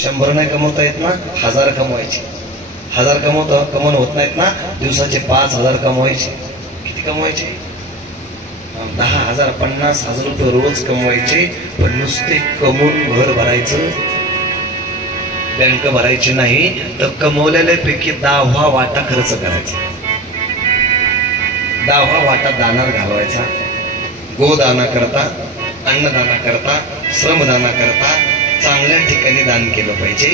100 नाही कमवता येत ना, 1000 कमवायचे. 1000 कमवणं होत नाहीत ना, दिवसाचे 5000 कमवायचे. किती कमवायचे? 10,000 50,000 रुपये रोज कमवायचे. पण नुसते कमवून घर भरायचं, बँक भरायची नाही, तर कमवलेल्यापैकी 10वा वाटा खर्च करायचा. 10वा वाटा दानात घालवायचा. गोदाना करता, अन्नदाना करता, श्रमदाना करता चांगल्या ठिकाणी दान केलं पाहिजे.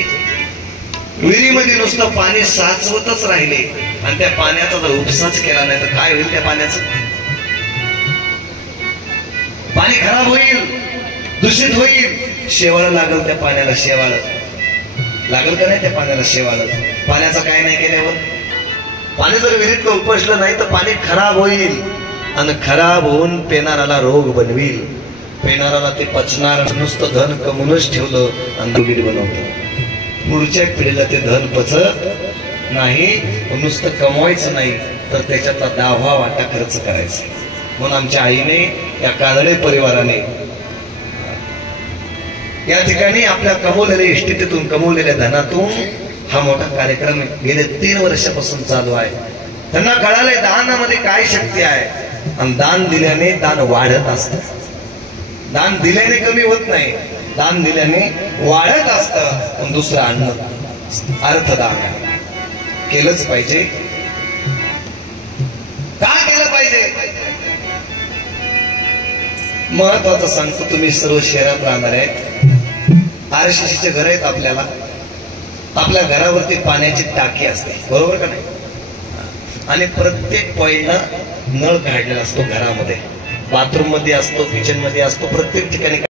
विहिरीमध्ये नुसतं पाणी साचवतच राहिले आणि त्या पाण्याचा जर उपसाच केला नाही तर काय होईल? त्या पाण्याचं पाणी खराब होईल, दूषित होईल, शेवाळ लागल त्या पाण्याला. शेवाळ लागल का नाही त्या पाण्याला? शेवाळ. पाण्याचा काय नाही केल्यावर पाणी जर विहिरीत उपसलं नाही तर पाणी खराब होईल आणि खराब होऊन पेनाराला रोग बनविल. पेनाराला ते पचणार. नुसतं धन कमवूनच ठेवलं आणि दुबीर बनवतं. पुढच्या पिढीला ते धन पचत नाही. नुसतं कमवायचं नाही तर त्याच्यातला 10वा वाटा खर्च करायचा. म्हणून आमच्या आईने, या कानडे परिवाराने या ठिकाणी आपल्या कमवलेल्या इष्टितेतून, कमवलेल्या धनातून हा मोठा कार्यक्रम गेले 3 वर्षापासून चालू आहे. त्यांना कळालंय दानामध्ये काय शक्ती आहे. आणि दान दिल्याने दान वाढत असतं. दान दिल्याने कमी होत नाही, दान दिल्याने वाढत असतं. पण दुसरं अन्न अर्थदान आहे. केलंच पाहिजे. का केलं पाहिजे? महत्वाचं सांगतो. तुम्ही सर्व शहरात राहणार आहेत. आरसीसीचे घर आहेत आपल्याला. आपल्या घरावरती पाण्याची टाकी असते, बरोबर का नाही? आणि प्रत्येक पॉईंटला नळ काढलेला असतो. घरामध्ये, बाथरूम मध्ये असतो, किचन मध्ये असतो, प्रत्येक ठिकाणी